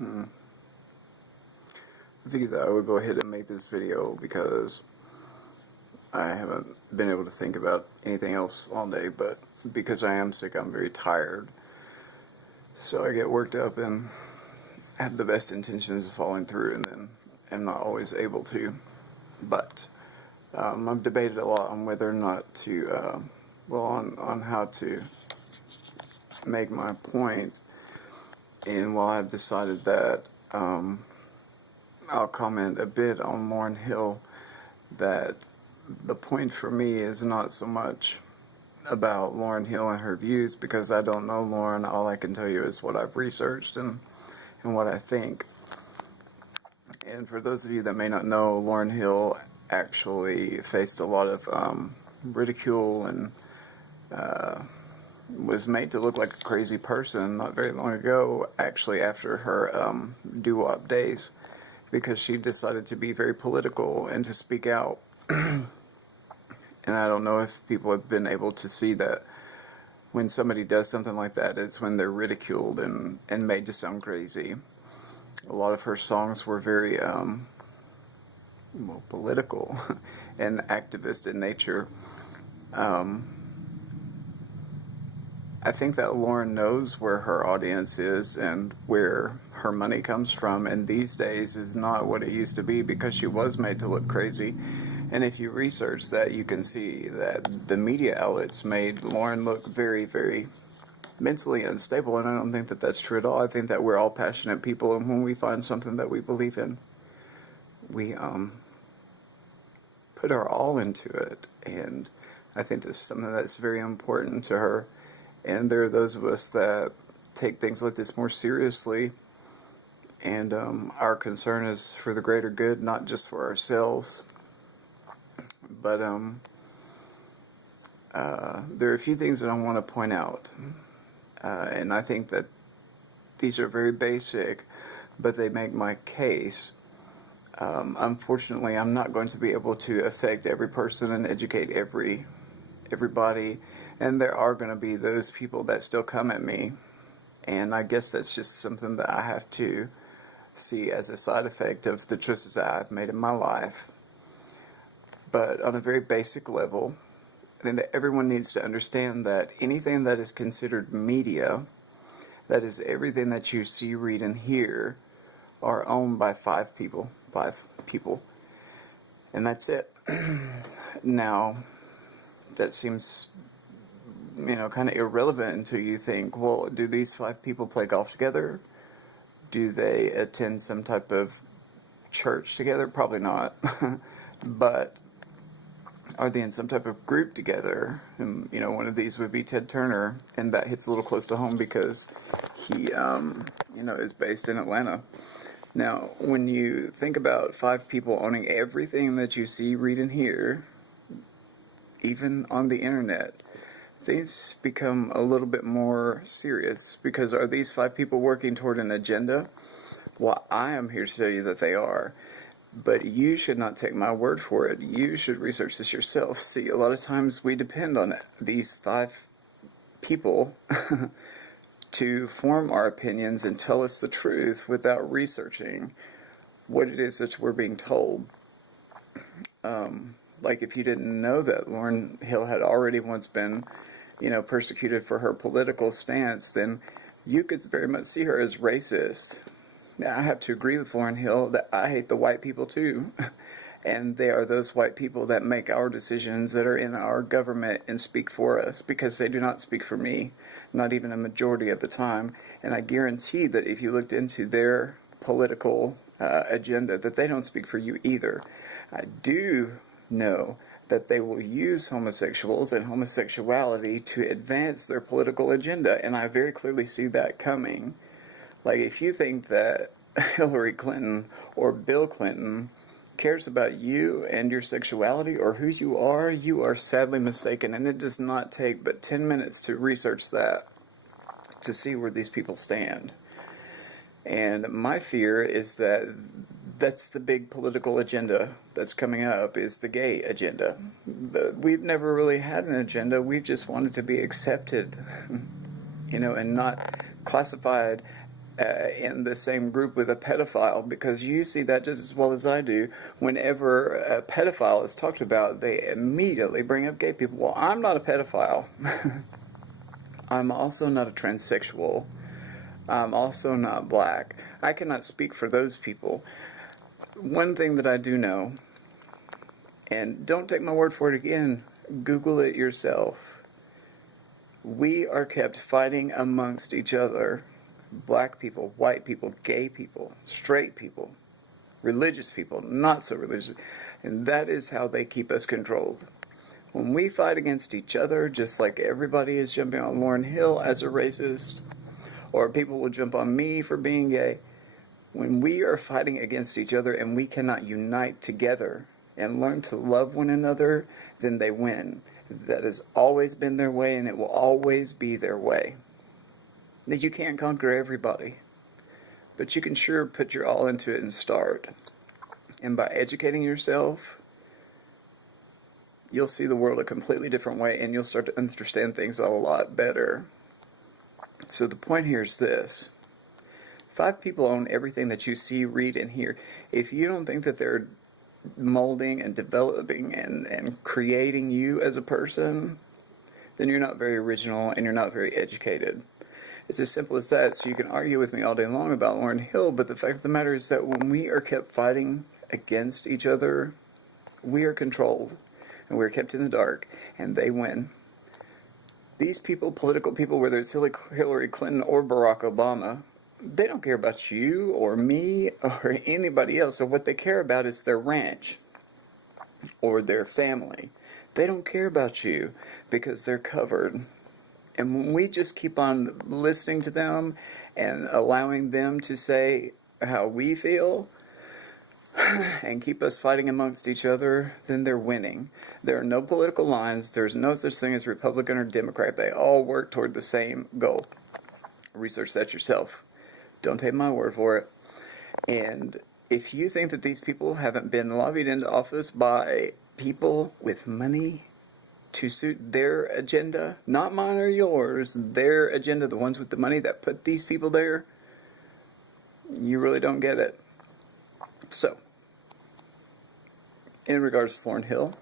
I figured that I would go ahead and make this video because I haven't been able to think about anything else all day, but because I am sick, I'm very tired. So I get worked up and have the best intentions of following through, and then am not always able to. But I've debated a lot on whether or not to, on how to make my point. And while I've decided that I'll comment a bit on Lauryn Hill, that the point for me is not so much about Lauryn Hill and her views, because I don't know Lauryn. All I can tell you is what I've researched and what I think. And for those of you that may not know, Lauryn Hill actually faced a lot of ridicule and was made to look like a crazy person not very long ago, actually after her doo-wop days, because she decided to be very political and to speak out. And I don't know if people have been able to see that when somebody does something like that, it's when they're ridiculed and made to sound crazy. A lot of her songs were very political and activist in nature. I think that Lauryn knows where her audience is and where her money comes from, and these days is not what it used to be, because she was made to look crazy. And if you research that, you can see that the media outlets made Lauryn look very, very mentally unstable, and I don't think that that's true at all. I think that we're all passionate people, and when we find something that we believe in, we put our all into it. And I think this is something that's very important to her. And there are those of us that take things like this more seriously, and our concern is for the greater good, not just for ourselves. But there are a few things that I want to point out, and I think that these are very basic, but they make my case. Unfortunately, I'm not going to be able to affect every person and educate everybody, and there are going to be those people that still come at me, and I guess that's just something that I have to see as a side effect of the choices that I've made in my life. But on a very basic level, I think that everyone needs to understand that anything that is considered media, that is everything that you see, read, and hear, are owned by five people, and that's it. Now, that seems, kind of irrelevant until you think, well, do these five people play golf together? Do they attend some type of church together? Probably not. But are they in some type of group together? And, one of these would be Ted Turner, and that hits a little close to home because he, is based in Atlanta. Now, when you think about five people owning everything that you see, read, and hear, even on the internet, things become a little bit more serious, because are these five people working toward an agenda? Well, I am here to tell you that they are. But you should not take my word for it. You should research this yourself. See, a lot of times we depend on these five people to form our opinions and tell us the truth without researching what it is that we're being told. Like, if you didn't know that Lauryn Hill had already once been, persecuted for her political stance, then you could very much see her as racist. Now, I have to agree with Lauryn Hill that I hate the white people too. And they are those white people that make our decisions, that are in our government and speak for us, because they do not speak for me, not even a majority of the time. And I guarantee that if you looked into their political agenda, that they don't speak for you either. I do know that they will use homosexuals and homosexuality to advance their political agenda, and I very clearly see that coming. Like, if you think that Hillary Clinton or Bill Clinton cares about you and your sexuality or who you are sadly mistaken, and it does not take but 10 minutes to research that to see where these people stand. And my fear is that that's the big political agenda that's coming up, is the gay agenda. But we've never really had an agenda. We've just wanted to be accepted, and not classified in the same group with a pedophile, because you see that just as well as I do. Whenever a pedophile is talked about, they immediately bring up gay people. Well, I'm not a pedophile. I'm also not a transsexual. I'm also not black. I cannot speak for those people. One thing that I do know, and don't take my word for it again, Google it yourself. We are kept fighting amongst each other. Black people, white people, gay people, straight people, religious people, not so religious. And that is how they keep us controlled. When we fight against each other, just like everybody is jumping on Lauryn Hill as a racist, or people will jump on me for being gay, when we are fighting against each other and we cannot unite together and learn to love one another, then they win. That has always been their way, and it will always be their way. That you can't conquer everybody, but you can sure put your all into it and start. And by educating yourself, you'll see the world a completely different way, and you'll start to understand things a lot better. So the point here is this. 5 people own everything that you see, read, and hear. If you don't think that they're molding and developing and creating you as a person, then you're not very original and you're not very educated. It's as simple as that. So you can argue with me all day long about Lauryn Hill, but the fact of the matter is that when we are kept fighting against each other, we are controlled and we're kept in the dark, and they win. These people, political people, whether it's Hillary Clinton or Barack Obama, they don't care about you or me or anybody else. Or what they care about is their ranch or their family. They don't care about you because they're covered. And when we just keep on listening to them and allowing them to say how we feel and keep us fighting amongst each other, then they're winning. There are no political lines. There's no such thing as Republican or Democrat. They all work toward the same goal. Research that yourself. Don't take my word for it. And if you think that these people haven't been lobbied into office by people with money to suit their agenda, not mine or yours, their agenda, the ones with the money that put these people there, you really don't get it. So, in regards to Lauryn Hill,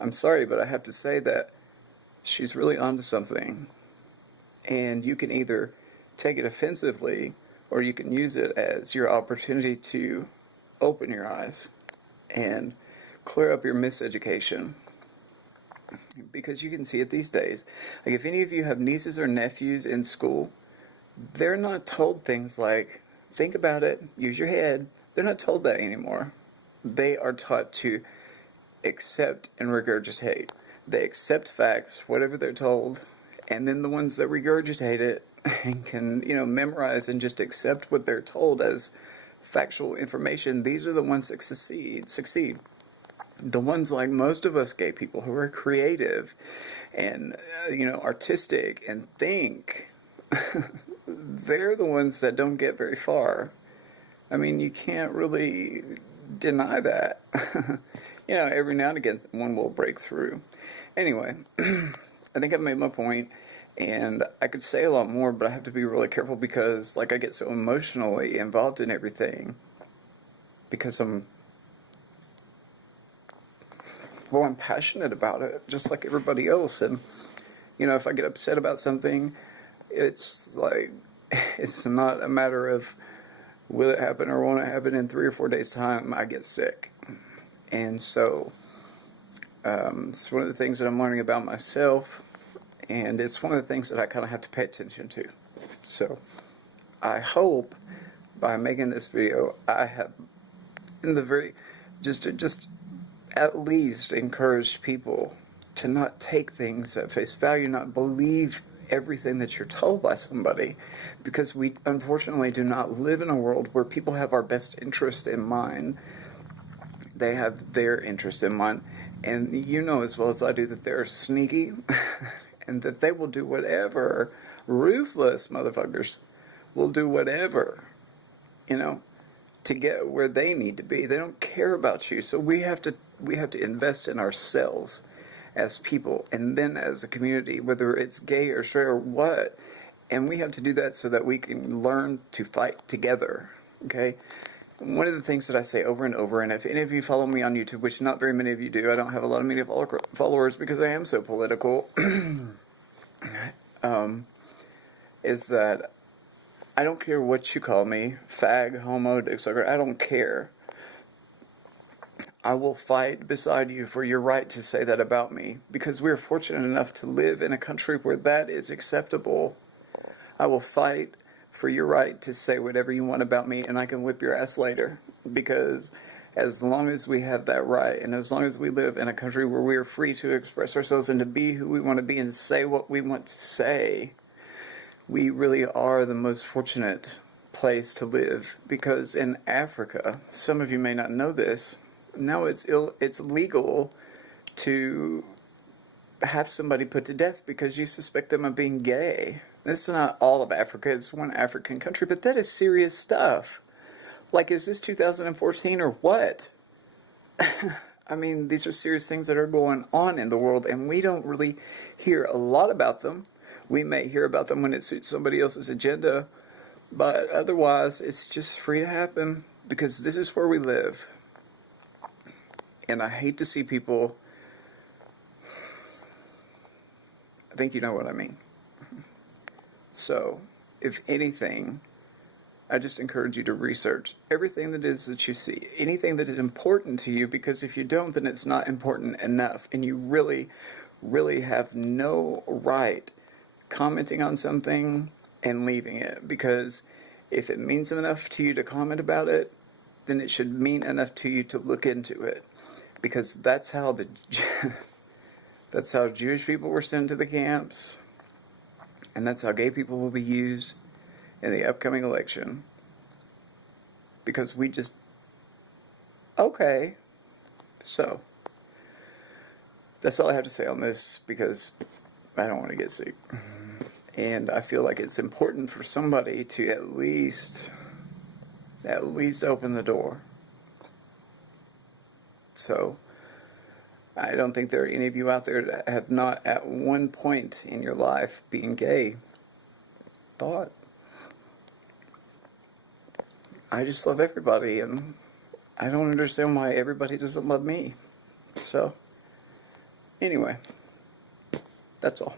I'm sorry, but I have to say that she's really onto something. And you can either take it offensively, or you can use it as your opportunity to open your eyes and clear up your miseducation. Because you can see it these days. Like, if any of you have nieces or nephews in school, they're not told things like, think about it, use your head. They're not told that anymore. They are taught to accept and regurgitate. They accept facts, whatever they're told, and then the ones that regurgitate it and can, memorize and just accept what they're told as factual information, these are the ones that succeed. The ones like most of us gay people who are creative and, artistic and think, they're the ones that don't get very far. I mean, you can't really deny that. Every now and again, one will break through. Anyway, I think I've made my point. And I could say a lot more, but I have to be really careful because, I get so emotionally involved in everything. Because I'm passionate about it, just like everybody else. And, if I get upset about something, it's not a matter of will it happen or won't it happen. In 3 or 4 days' time, I get sick. And so, it's one of the things that I'm learning about myself. And it's one of the things that I kind of have to pay attention to. So, I hope by making this video, I have, just at least encouraged people to not take things at face value, not believe everything that you're told by somebody. Because we, unfortunately, do not live in a world where people have our best interest in mind. They have their interest in mind. And you know as well as I do that they're sneaky. And that they will do whatever, ruthless motherfuckers will do whatever, to get where they need to be. They don't care about you. So we have to invest in ourselves as people, and then as a community, whether it's gay or straight or what, And we have to do that so that we can learn to fight together, okay? One of the things that I say over and over, and if any of you follow me on YouTube, which not very many of you do, I don't have a lot of media followers because I am so political, is that I don't care what you call me, fag, homo, dick sucker, I don't care. I will fight beside you for your right to say that about me, because we're fortunate enough to live in a country where that is acceptable. I will fight for your right to say whatever you want about me, and I can whip your ass later, because as long as we have that right, and as long as we live in a country where we are free to express ourselves and to be who we want to be and say what we want to say, we really are the most fortunate place to live. Because in Africa, some of you may not know this, now it's legal to have somebody put to death because you suspect them of being gay. It's not all of Africa, it's one African country, but that is serious stuff. Like, is this 2014 or what? I mean, these are serious things that are going on in the world, and we don't really hear a lot about them. We may hear about them when it suits somebody else's agenda, but otherwise, it's just free to happen, because this is where we live. And I hate to see people, I think you know what I mean. So, if anything, I just encourage you to research everything that is that you see, anything that is important to you, because if you don't, then it's not important enough, and you really, really have no right commenting on something and leaving it, because if it means enough to you to comment about it, then it should mean enough to you to look into it, because that's how Jewish people were sent to the camps, and that's how gay people will be used in the upcoming election. Because we just, okay. So, that's all I have to say on this, because I don't want to get sick. And I feel like it's important for somebody to at least open the door. So, I don't think there are any of you out there that have not at one point in your life being gay thought, I just love everybody, and I don't understand why everybody doesn't love me. So, anyway, that's all.